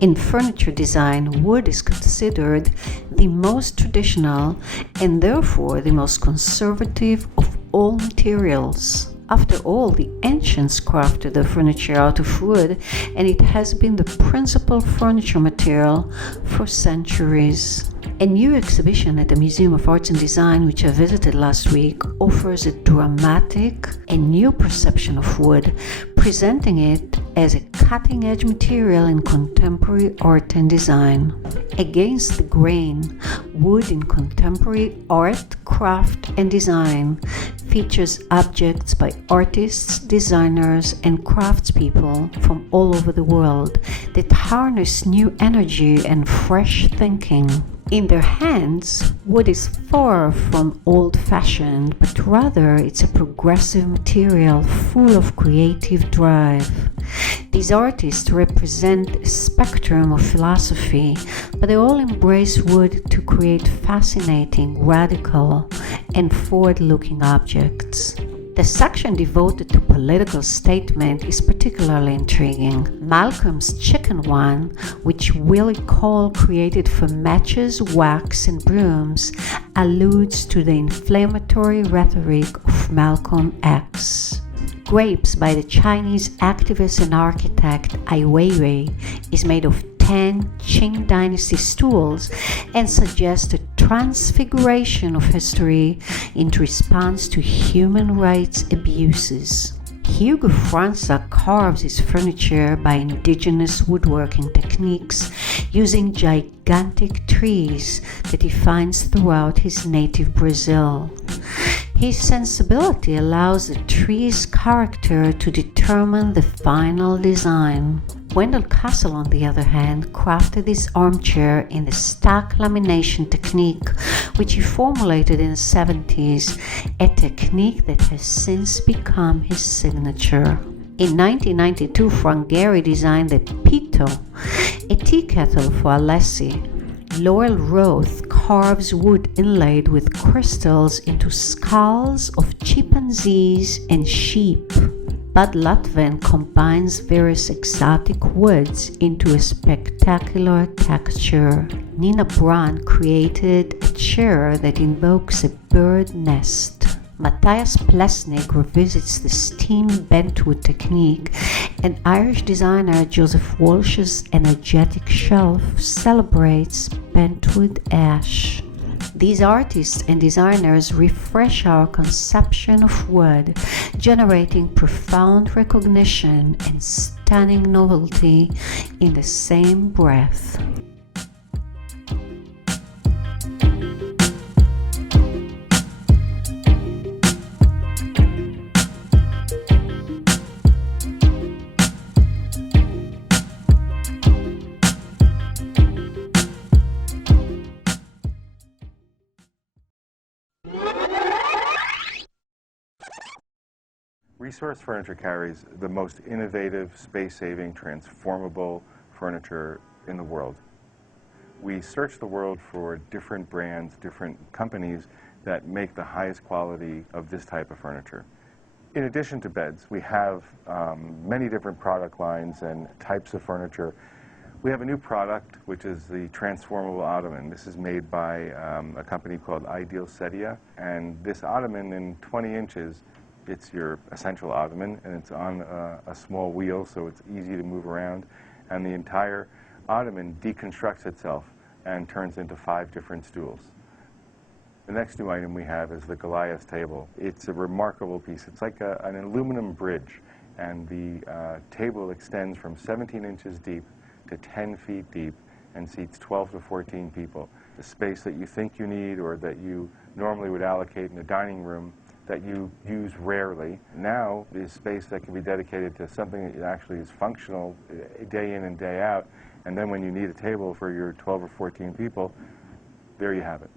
In furniture design, wood is considered the most traditional and therefore the most conservative of all materials. After all, the ancients crafted their furniture out of wood, and it has been the principal furniture material for centuries. A new exhibition at the Museum of Arts and Design, which I visited last week, offers a dramatic and new perception of wood, presenting it as a cutting-edge material in contemporary art and design. Against the grain, wood in contemporary art, craft, and design features objects by artists, designers, and craftspeople from all over the world that harness new energy and fresh thinking. In their hands, wood is far from old-fashioned, but rather it's a progressive material full of creative drive. These artists represent a spectrum of philosophy, but they all embrace wood to create fascinating, radical, and forward-looking objects. The section devoted to political statement is particularly intriguing. Malcolm's chicken one, which Willie Cole created for matches, wax, and brooms, alludes to the inflammatory rhetoric of Malcolm X. Grapes by the Chinese activist and architect Ai Weiwei is made of 10 Qing Dynasty stools and suggests a transfiguration of history in response to human rights abuses. Hugo Franza carves his furniture by indigenous woodworking techniques using gigantic trees that he finds throughout his native Brazil. His sensibility allows the tree's character to determine the final design. Wendell Castle, on the other hand, crafted his armchair in the stack lamination technique, which he formulated in the 70s, a technique that has since become his signature. In 1992, Frank Gehry designed the Pito, a tea kettle for Alessi. Laurel Roth carves wood inlaid with crystals into skulls of chimpanzees and sheep. Bud Lutven combines various exotic woods into a spectacular texture. Nina Braun created a chair that invokes a bird nest. Matthias Plesnik revisits the steam bentwood technique, and Irish designer Joseph Walsh's energetic shelf celebrates bentwood ash. These artists and designers refresh our conception of wood, generating profound recognition and stunning novelty in the same breath. Resource Furniture carries the most innovative, space-saving, transformable furniture in the world. We search the world for different brands, different companies that make the highest quality of this type of furniture. In addition to beds, we have many different product lines and types of furniture. We have a new product, which is the transformable ottoman. This is made by a company called Ideal Sedia, and this ottoman in 20 inches, it's your essential ottoman, and it's on a small wheel, so it's easy to move around. And the entire ottoman deconstructs itself and turns into 5 different stools. The next new item we have is the Goliath table. It's a remarkable piece. It's like an aluminum bridge, and the table extends from 17 inches deep to 10 feet deep and seats 12 to 14 people. The space that you think you need or that you normally would allocate in a dining room that you use rarely, now is space that can be dedicated to something that actually is functional day in and day out, and then when you need a table for your 12 or 14 people, there you have it.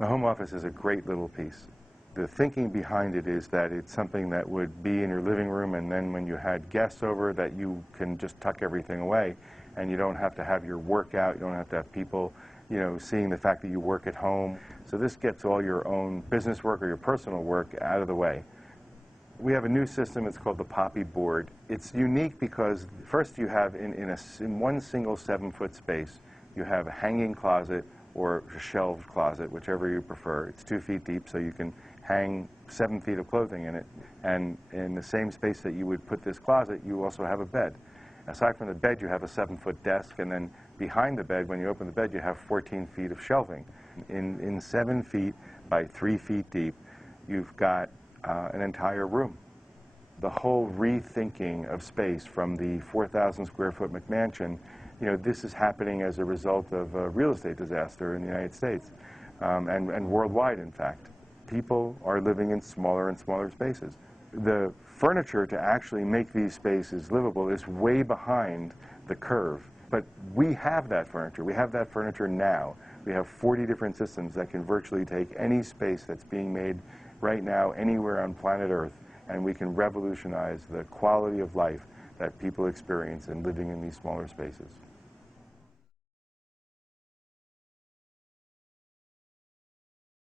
The home office is a great little piece. The thinking behind it is that it's something that would be in your living room, and then when you had guests over, that you can just tuck everything away, and you don't have to have your work out, you don't have to have people, you know, seeing the fact that you work at home. So this gets all your own business work or your personal work out of the way. We have a new system, it's called the Poppy board. It's unique because first you have in one single 7-foot space, you have a hanging closet or a shelved closet, whichever you prefer. It's 2 feet deep, so you can hang 7 feet of clothing in it. And in the same space that you would put this closet, you also have a bed. Aside from the bed, you have a 7-foot desk, and then behind the bed, when you open the bed, you have 14 feet of shelving. In 7 feet by 3 feet deep, you've got an entire room. The whole rethinking of space from the 4,000 square foot McMansion, this is happening as a result of a real estate disaster in the United States, and worldwide, in fact. People are living in smaller and smaller spaces. The furniture to actually make these spaces livable is way behind the curve. But we have that furniture. We have that furniture now. We have 40 different systems that can virtually take any space that's being made right now anywhere on planet Earth, and we can revolutionize the quality of life that people experience in living in these smaller spaces.